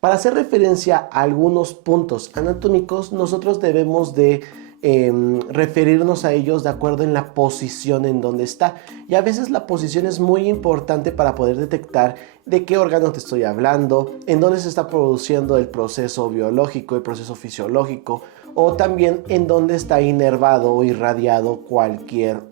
Para hacer referencia a algunos puntos anatómicos, nosotros debemos de referirnos a ellos de acuerdo en la posición en donde está. Y a veces la posición es muy importante para poder detectar de qué órgano te estoy hablando, en dónde se está produciendo el proceso biológico, el proceso fisiológico, o también en dónde está inervado o irradiado cualquier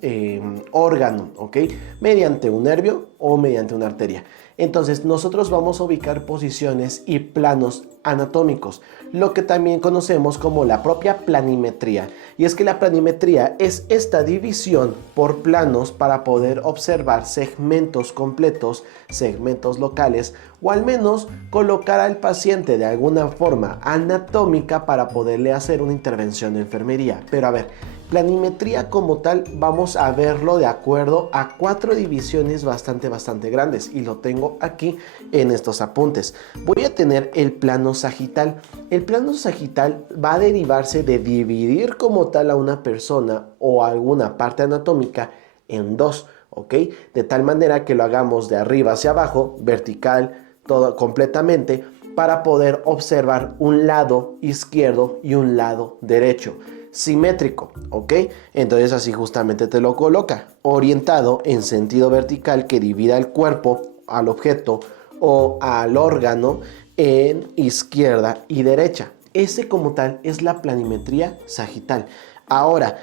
órgano, ¿ok? Mediante un nervio o mediante una arteria. Entonces nosotros vamos a ubicar posiciones y planos anatómicos, lo que también conocemos como la propia planimetría. Y es que la planimetría es esta división por planos para poder observar segmentos completos, segmentos locales, o al menos colocar al paciente de alguna forma anatómica para poderle hacer una intervención de enfermería. Pero a ver, planimetría como tal vamos a verlo de acuerdo a 4 divisiones bastante grandes, y lo tengo aquí en estos apuntes. Voy a tener el plano sagital. El plano sagital va a derivarse de dividir como tal a una persona o alguna parte anatómica en dos, ¿ok? De tal manera que lo hagamos de arriba hacia abajo, vertical, todo completamente, para poder observar un lado izquierdo y un lado derecho. Simétrico, ¿ok? Entonces así justamente te lo coloca, orientado en sentido vertical que divida el cuerpo al objeto o al órgano en izquierda y derecha. Ese como tal es la planimetría sagital. Ahora,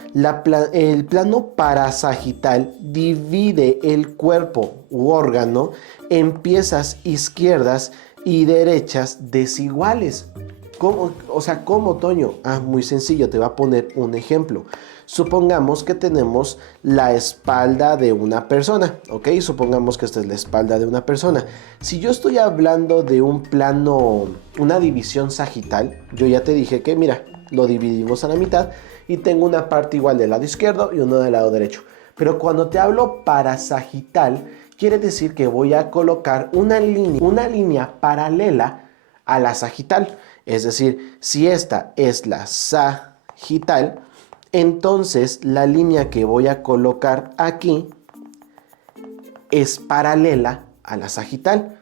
el plano parasagital divide el cuerpo u órgano en piezas izquierdas y derechas desiguales. ¿Cómo? O sea, ¿cómo, Toño? Muy sencillo, te voy a poner un ejemplo. Supongamos que tenemos la espalda de una persona, ¿ok? Supongamos que esta es la espalda de una persona. Si yo estoy hablando de un plano, una división sagital, yo ya te dije que, mira, lo dividimos a la mitad y tengo una parte igual del lado izquierdo y uno del lado derecho. Pero cuando te hablo parasagital, quiere decir que voy a colocar una línea paralela a la sagital. Es decir, si esta es la sagital, entonces la línea que voy a colocar aquí es paralela a la sagital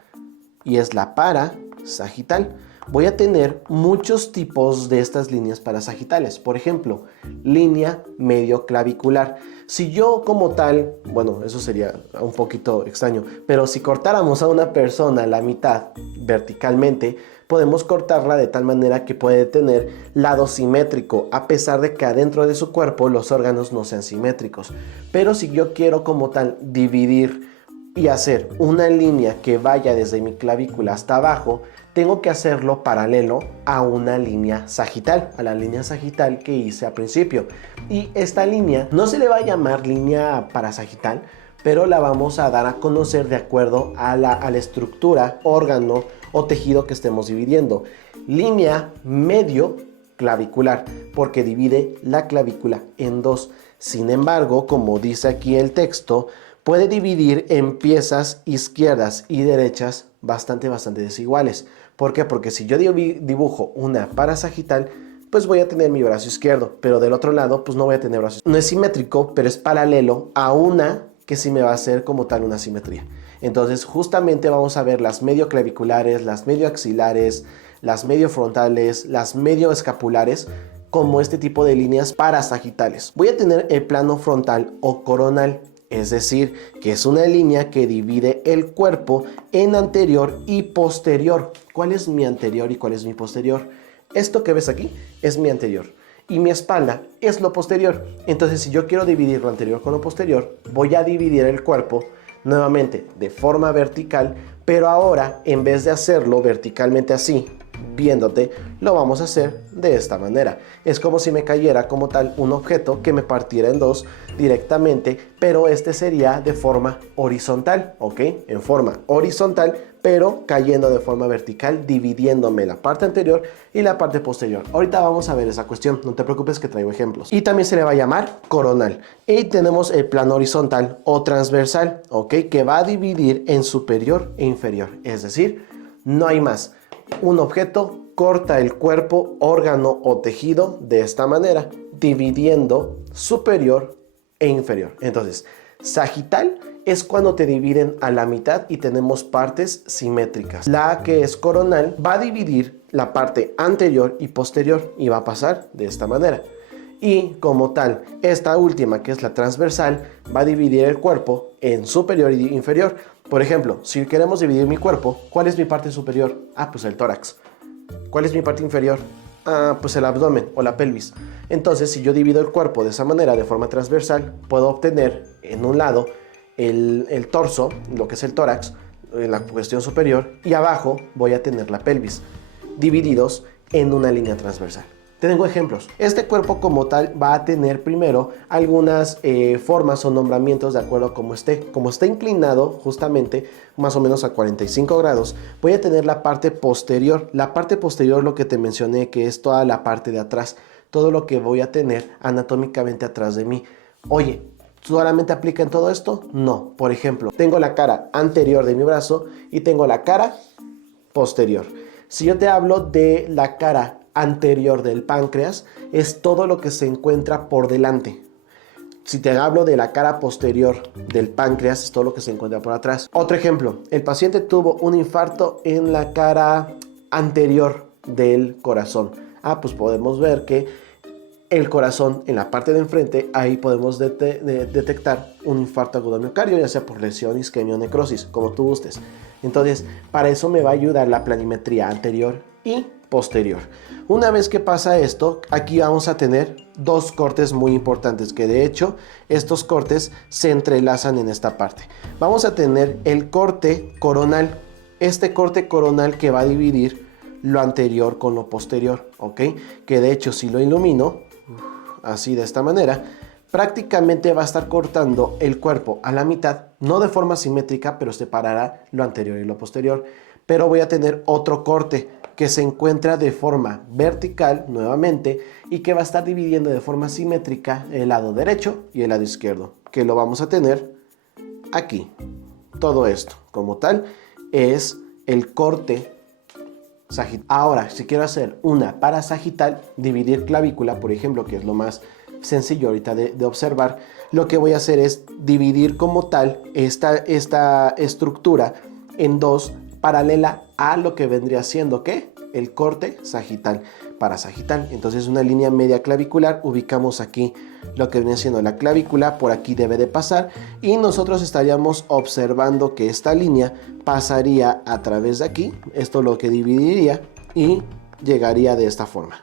y es la parasagital. Voy a tener muchos tipos de estas líneas parasagitales. Por ejemplo, línea medio clavicular. Si yo como tal, bueno, eso sería un poquito extraño, pero si cortáramos a una persona a la mitad verticalmente, podemos cortarla de tal manera que puede tener lado simétrico, a pesar de que adentro de su cuerpo los órganos no sean simétricos. Pero si yo quiero como tal dividir y hacer una línea que vaya desde mi clavícula hasta abajo, tengo que hacerlo paralelo a una línea sagital, a la línea sagital que hice al principio. Y esta línea no se le va a llamar línea parasagital, pero la vamos a dar a conocer de acuerdo a la estructura, órgano o tejido que estemos dividiendo. Línea medio clavicular, porque divide la clavícula en dos. Sin embargo, como dice aquí el texto, puede dividir en piezas izquierdas y derechas bastante desiguales. ¿Por qué? Porque si yo dibujo una parasagital, pues voy a tener mi brazo izquierdo, pero del otro lado pues no voy a tener brazo. No es simétrico, pero es paralelo a una que sí me va a hacer como tal una simetría. Entonces justamente vamos a ver las medioclaviculares, las medioaxilares, las mediofrontales, las medioescapulares, como este tipo de líneas parasagitales. Voy a tener el plano frontal o coronal, es decir, que es una línea que divide el cuerpo en anterior y posterior. ¿Cuál es mi anterior y cuál es mi posterior? Esto que ves aquí es mi anterior y mi espalda es lo posterior. Entonces, si yo quiero dividir lo anterior con lo posterior, voy a dividir el cuerpo nuevamente de forma vertical, pero ahora en vez de hacerlo verticalmente así, viéndote, lo vamos a hacer de esta manera. Es como si me cayera como tal un objeto que me partiera en dos directamente, pero este sería de forma horizontal, ¿ok? En forma horizontal, pero cayendo de forma vertical, dividiéndome la parte anterior y la parte posterior. Ahorita vamos a ver esa cuestión, no te preocupes que traigo ejemplos. Y también se le va a llamar coronal. Y tenemos el plano horizontal o transversal, ¿ok? Que va a dividir en superior e inferior, es decir, no hay más. Un objeto corta el cuerpo, órgano o tejido de esta manera, dividiendo superior e inferior. Entonces, Sagital es cuando te dividen a la mitad y tenemos partes simétricas. La que es coronal va a dividir la parte anterior y posterior y va a pasar de esta manera. Y como tal, esta última, que es la transversal, va a dividir el cuerpo en superior y inferior. Por ejemplo, si queremos dividir mi cuerpo, ¿cuál es mi parte superior? Ah, pues el tórax. ¿Cuál es mi parte inferior? Ah, pues el abdomen o la pelvis. Entonces, si yo divido el cuerpo de esa manera, de forma transversal, puedo obtener en un lado el torso, lo que es el tórax, la cuestión superior, y abajo voy a tener la pelvis, divididos en una línea transversal. Tengo ejemplos. Este cuerpo como tal va a tener primero algunas formas o nombramientos de acuerdo a cómo esté. Como está inclinado justamente más o menos a 45 grados, voy a tener la parte posterior. La parte posterior, lo que te mencioné, que es toda la parte de atrás. Todo lo que voy a tener anatómicamente atrás de mí. Oye, ¿solamente aplica en todo esto? No. Por ejemplo, tengo la cara anterior de mi brazo y tengo la cara posterior. Si yo te hablo de la cara anterior del páncreas, es todo lo que se encuentra por delante. Si te hablo de la cara posterior del páncreas, es todo lo que se encuentra por atrás. Otro ejemplo, el paciente tuvo un infarto en la cara anterior del corazón. Ah, pues podemos ver que el corazón en la parte de enfrente, ahí podemos detectar un infarto agudo de miocardio, ya sea por lesión, isquemia o necrosis, como tú gustes. Entonces, para eso me va a ayudar la planimetría anterior y posterior. Una vez que pasa esto, aquí vamos a tener dos cortes muy importantes, que de hecho estos cortes se entrelazan en esta parte. Vamos a tener el corte coronal, este corte coronal que va a dividir lo anterior con lo posterior, ¿ok? Que de hecho, si lo ilumino así, de esta manera, prácticamente va a estar cortando el cuerpo a la mitad, no de forma simétrica, pero separará lo anterior y lo posterior. Pero voy a tener otro corte que se encuentra de forma vertical nuevamente y que va a estar dividiendo de forma simétrica el lado derecho y el lado izquierdo, que lo vamos a tener aquí. Todo esto como tal es el corte sagital. Ahora, si quiero hacer una para sagital, dividir clavícula, por ejemplo, que es lo más sencillo ahorita de observar, lo que voy a hacer es dividir como tal esta estructura en dos, paralela a lo que vendría siendo, ¿qué? El corte sagital, para sagital. Entonces, una línea media clavicular, ubicamos aquí lo que viene siendo la clavícula, por aquí debe de pasar y nosotros estaríamos observando que esta línea pasaría a través de aquí, esto lo que dividiría y llegaría de esta forma.